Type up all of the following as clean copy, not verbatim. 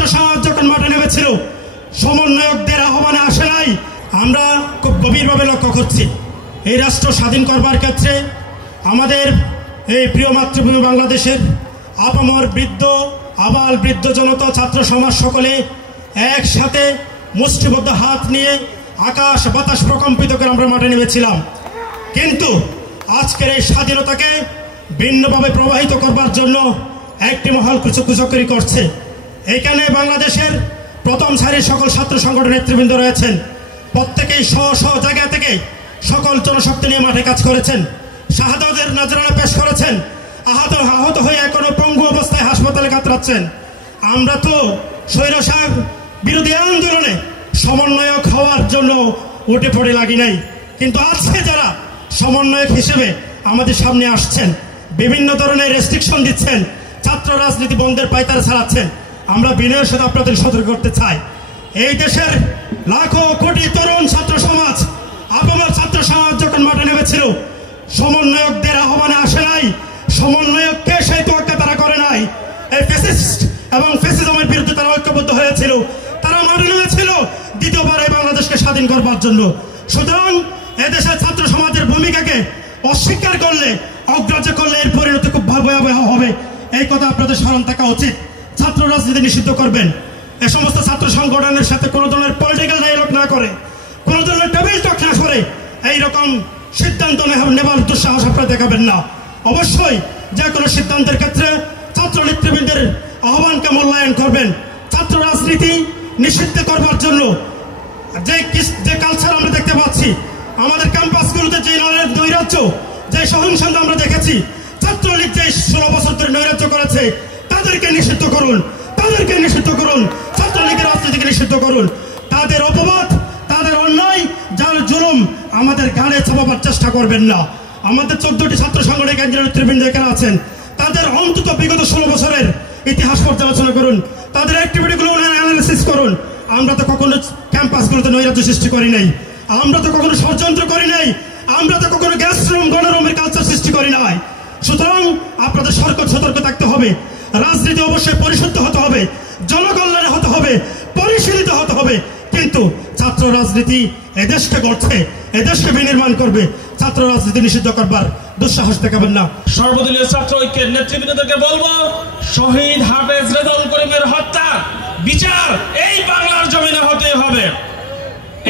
ছাত্র সমাজ যখন মাঠে নেমেছিল, সমন্বয়কদের আহ্বানে আসে নাই। আমরা খুব গভীরভাবে লক্ষ্য করছি এই রাষ্ট্র স্বাধীন করবার ক্ষেত্রে আমাদের এই প্রিয় মাতৃভূমি বাংলাদেশের আপামর বৃদ্ধ আবাল বৃদ্ধ জনতা ছাত্র সমাজ সকলে একসাথে মুষ্টিবদ্ধ হাত নিয়ে আকাশ বাতাস প্রকম্পিত করে আমরা মাঠে নেমেছিলাম। কিন্তু আজকের এই স্বাধীনতাকে ভিন্নভাবে প্রবাহিত করবার জন্য একটি মহল কুচক্রি করছে। এখানে বাংলাদেশের প্রথম সারির সকল ছাত্র সংগঠনের নেতৃবৃন্দ রয়েছেন, প্রত্যেকেই স্ব জায়গা থেকে সকল জনশক্তি নিয়ে মাঠে কাজ করেছেন, শাহাদাতের নজরানা পেশ করেছেন, আহত হয়ে এখনো পঙ্গু অবস্থায় হাসপাতালে কাতরাচ্ছেন। আমরা তো স্বৈরাচার বিরোধী আন্দোলনে সমন্বয়ক হওয়ার জন্য উঠে পড়ে লাগি নাই, কিন্তু আজকে যারা সমন্বয়ক হিসেবে আমাদের সামনে আসছেন, বিভিন্ন ধরনের রেস্ট্রিকশন দিচ্ছেন, ছাত্র রাজনীতি বন্ধের পায়তারা ছাড়াচ্ছেন, আমরা বিনয়ের সাথে আপনাদের সতর্ক করতে চাই। এই দেশের লাখো কোটি তরুণ ছাত্র সমাজ, আপামর ছাত্র সমাজ যখন মাঠে নেমেছিল, সমন্বয়কদের আহ্বানে আসে নাই। সমন্বয়ককে সেই তোয়াক্কা তারা করে নাই। এই ফ্যাসিস্ট এবং ফ্যাসিজমের বিরুদ্ধে তারা ঐক্যবদ্ধ হয়েছিল, তারা মাঠে নেমেছিল দ্বিতীয়বার এই বাংলাদেশকে স্বাধীন করবার জন্য। সুতরাং এদেশের ছাত্র সমাজের ভূমিকাকে অস্বীকার করলে, অগ্রাহ্য করলে এর পরিণতি খুব ভয়াবহ হবে। এই কথা আপনাদের স্মরণ থাকা উচিত। ছাত্র রাজনীতি নিষিদ্ধ করবেন। এ সমস্ত ছাত্র সংগঠনের সাথে কোনো ধরনের পলিটিক্যাল ডায়ালগ না করে, কোনো ধরনের টেবিল টক না করে এইরকম সিদ্ধান্ত নেবার দুঃসাহস আপনারা দেখাবেন না। অবশ্যই যে কোনো সিদ্ধান্তের ক্ষেত্রে ছাত্র নেতৃবৃন্দের আহ্বানকে মূল্যায়ন করবেন। ছাত্র রাজনীতি নিষিদ্ধ করবার জন্য যে কালচার আমরা দেখতে পাচ্ছি, আমাদের ক্যাম্পাসগুলোতে যে নৈরাজ্য, যে সহিংসতা আমরা দেখেছি, ছাত্রলীগ যে 16 বছর ধরে নৈরাজ্য করেছে, তাদেরকে নিষিদ্ধ করুন, তাদেরকে নিষিদ্ধ করুন, ছাত্রলীগের রাজনীতিকে নিষিদ্ধ করুন। তাদের অপবাদ, তাদের অন্যায়, যার জুলুম আমাদের গানে চাপাবার চেষ্টা করবেন না। আমাদের 14টি ছাত্র সংগঠনের কেন্দ্রীয় নেতৃবৃন্দ এখানে আছেন, তাদের অন্তত বিগত 16 বছরের ইতিহাস পর্যালোচনা করুন, তাদের অ্যাক্টিভিটিগুলো অ্যানালিসিস করুন। আমরা তো কখনো ক্যাম্পাসগুলোতে নৈরাজ্য সৃষ্টি করি নাই, আমরা তো কখনো ষড়যন্ত্র করি নাই, আমরা তো কখনো গ্যাস রুম গণরুমের কালচার সৃষ্টি করি নাই। সুতরাং আপনাদের সতর্ক থাকতে হবে। রাজনীতি অবশ্যই পরিশুদ্ধ হতে হবে, জনকল্যাণে হতে হবে, পরিশীলিত হতে হবে, কিন্তু ছাত্র রাজনীতি এদেশকে গড়ছে, এদেশকে বিনির্মাণ করবে। ছাত্র রাজনীতি নিষিদ্ধ করবার দুঃসাহস দেখাবেন না। সর্বদলীয় ছাত্র ঐক্যের নেতৃবৃন্দকে বলবো, শহীদ হাফেজ রেজাউল করিমের হত্যা বিচার এই বাংলার জমিনে হতে হবে।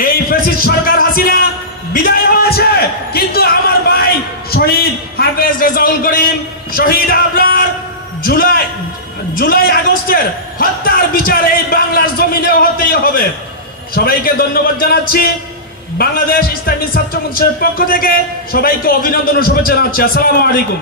এই ফ্যাসিস্ট সরকার হাসিনা বিদায় হয়েছে, কিন্তু আমার ভাই শহীদ হাফেজ রেজাউল করিম, শহীদ আবরার, জুলাই আগস্টের হত্যার বিচার এই বাংলার জমিনে হতেই হবে। সবাইকে ধন্যবাদ জানাচ্ছি। বাংলাদেশ ইসলামী ছাত্র মঞ্চের পক্ষ থেকে সবাইকে অভিনন্দন ও শুভেচ্ছা জানাচ্ছি। আসসালামু আলাইকুম।